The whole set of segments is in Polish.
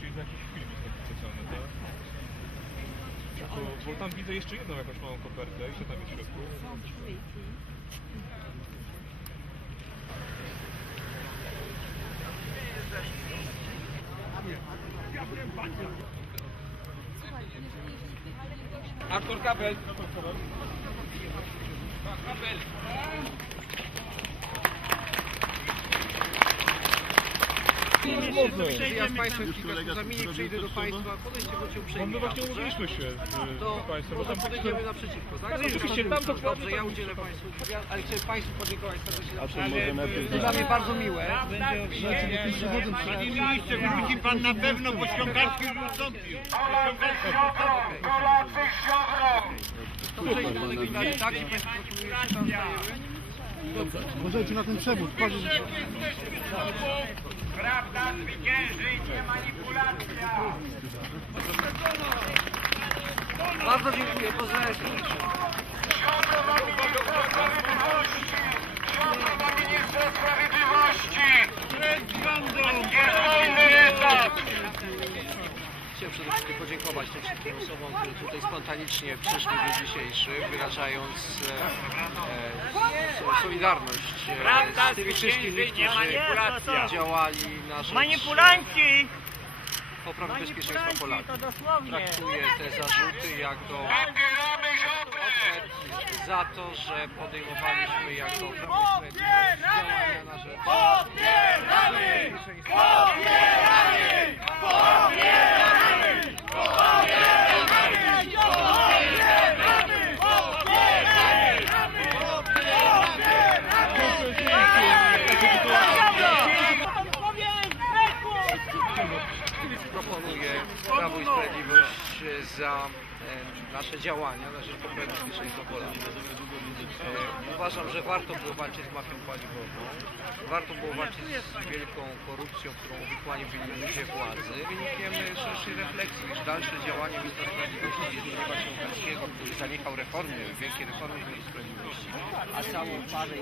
Czyli na jakiś film jest taki specjalny, tak? Bo, tam widzę jeszcze jedną jakąś małą kopertę, jeszcze tam jest w środku. Artur Kapel. Ja z Państwem kilka zamienię, przyjdę do Państwa, podejdźcie, bo No uprzejmie. my właśnie umówiliśmy się z, Państwem, może podejdziemy naprzeciwko, tak? Oczywiście, tam Dobrze, ja tak. udzielę Państwu, ale chcę Państwu podziękować serdecznie to dla mnie bardzo miłe. Ministrze, wróci pan na pewno, bo Świąkarski już ustąpił. To przejdźmy do tej chwili, tak? Jeśli Państwo proponujecie. Możecie na ten przewód. Patrzeć. Prawda zwycięży, nie manipulacja. Bardzo dziękuję, pozdrawiam serdecznie. Minister Sprawiedliwości! Nie wolny etat! Wszystkim podziękować tym wszystkim osobom, które tutaj spontanicznie przyszły w dniu dzisiejszy, wyrażając e, e, solidarność e, z tymi wszystkimi, którzy działali na rzecz Manipulanci! poprawy bezpieczeństwa Polaków. Traktuję te zarzuty jako za to, że podejmowaliśmy jako Prawo i Sprawiedliwość działania na rzecz bezpieczeństwa proponuję Prawo i Sprawiedliwość za nasze działania na rzecz poprawy bezpieczeństwa Polaków. E, Uważam, że warto było walczyć z mafią paliwową, warto było walczyć z wielką korupcją, którą uwikłani byli ludzie władzy. Wynikiem szerszej refleksji, iż dalsze działania ministra sprawiedliwości Zbigniewa Sienkiewicziego, który zaniechał reformy, wielkie reformy w Ministerstwie Sprawiedliwości, a całą parę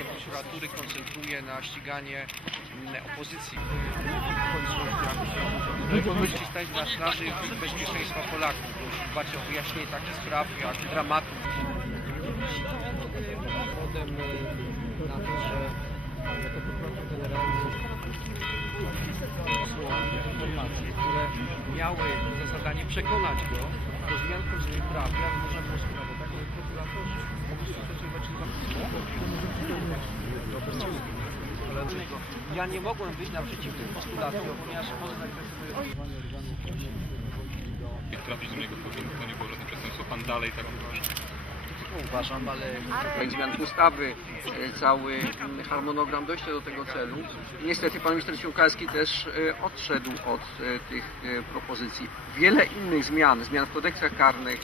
i prokuratury koncentruje na ściganie mm, opozycji. Powinniście stać na straży bezpieczeństwa Polaków, o wyjaśnienie takich spraw jak dramatu. Dowodem y, na to, że jako prokurator generalny informacje, które miały za zadanie przekonać go do zmian w polskim prawie, ale można było sprawę tak, że prokuratorzy mogli skutecznie walczyć z Ja nie mogłem być naprzeciw tym postulatom, ponieważ poza zakresem trafić do niego powinno, to nie było żadne przestępstwo. Pan dalej tak uważa. uważam, ale projekt zmian ustawy, e, cały harmonogram dojścia do tego celu. I niestety pan minister Siłkarski też e, odszedł od e, tych propozycji. Wiele innych zmian, zmian w kodeksach karnych,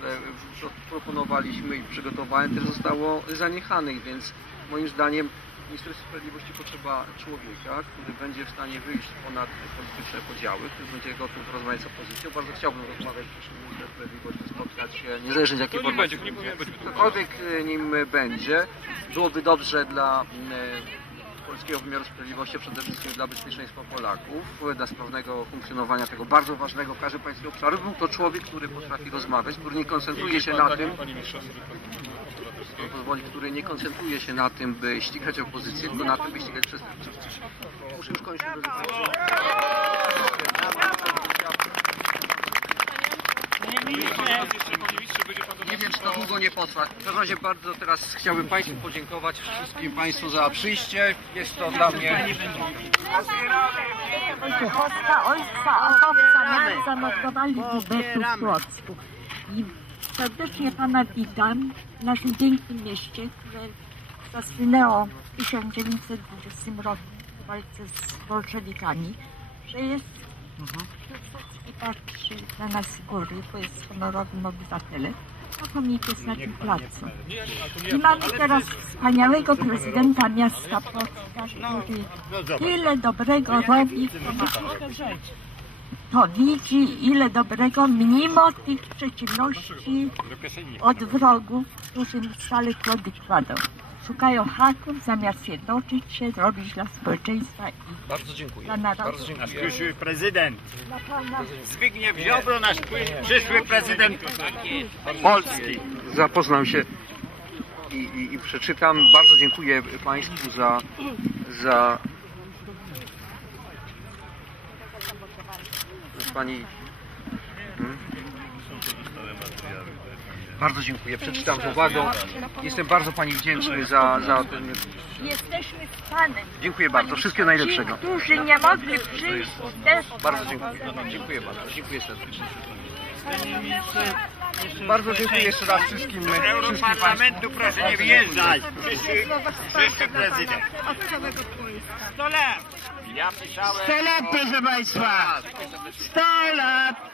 które pro- proponowaliśmy i przygotowałem, też zostało zaniechanych, więc moim zdaniem w Ministerstwie Sprawiedliwości potrzeba człowieka, który będzie w stanie wyjść ponad polityczne podziały, który będzie gotów rozmawiać z opozycją. Bardzo chciałbym rozmawiać z przyszłym ministrem sprawiedliwości, spotkać się, niezależnie z jakiej nie formacji będzie. Cokolwiek e, nim będzie, byłoby dobrze dla e, polskiego wymiaru sprawiedliwości, przede wszystkim dla bezpieczeństwa Polaków, e, dla sprawnego funkcjonowania tego bardzo ważnego w każdym państwie obszaru. Był to człowiek, który potrafi rozmawiać, który nie koncentruje się na tak, tym, pozwoli, który nie koncentruje się na tym, by ścigać opozycję, tylko na tym, by ścigać przestępców. Muszę już kończyć. Panie ministrze, Wiem, czy to długo nie potrwa. W każdym razie bardzo teraz chciałbym Państwu podziękować wszystkim Państwu za przyjście. Jest to dla mnie Ojcowska, ojca, ojcowca, nawet zanotowali w Betu Płocku. I serdecznie Pana witam w naszym pięknym mieście, które zasłynęło w 1920 roku w walce z bolszewikami, że jest i patrzy na nas z góry, bo jest honorowym obywatelem. Znakomicie na tym placu. Nie, a to I mamy teraz wspaniałego prezydenta miasta Płocka, który tyle dobrego robi. To widzi, ile dobrego, mimo tych przeciwności od wrogów, którzy stale kłody kładą. Szukają haków, zamiast jednoczyć się, robić dla społeczeństwa i Bardzo dziękuję. dla narodu. Bardzo Nasz dziękuję. przyszły prezydent. Zbigniew Ziobro, nasz przyszły prezydent Polski. Zapoznam się i, i, i przeczytam. Bardzo dziękuję Państwu za, za Pani. Hmm? Bardzo dziękuję. Przeczytam z uwagą. Jestem bardzo Pani wdzięczny za, za ten. Jesteśmy z Panem. Dziękuję bardzo. Wszystkiego najlepszego. Ci, którzy nie mogli przyjść, też Bardzo dziękuję. Dziękuję bardzo. Dziękuję serdecznie. Bardzo dziękuję jeszcze raz wszystkim, Z proszę nie wyjeżdżać. Przyszły, prezydent. 100 lat. Ja pisałem... 100 lat, proszę Państwa! 100 lat!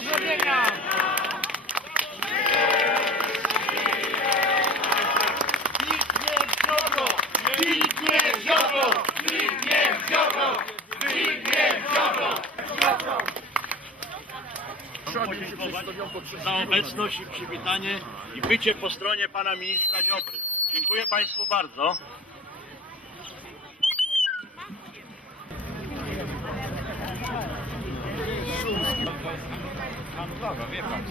Do zrobienia! za obecność i przywitanie i bycie po stronie pana ministra Ziobry. Dziękuję Państwu bardzo. Handlowa, wie pan.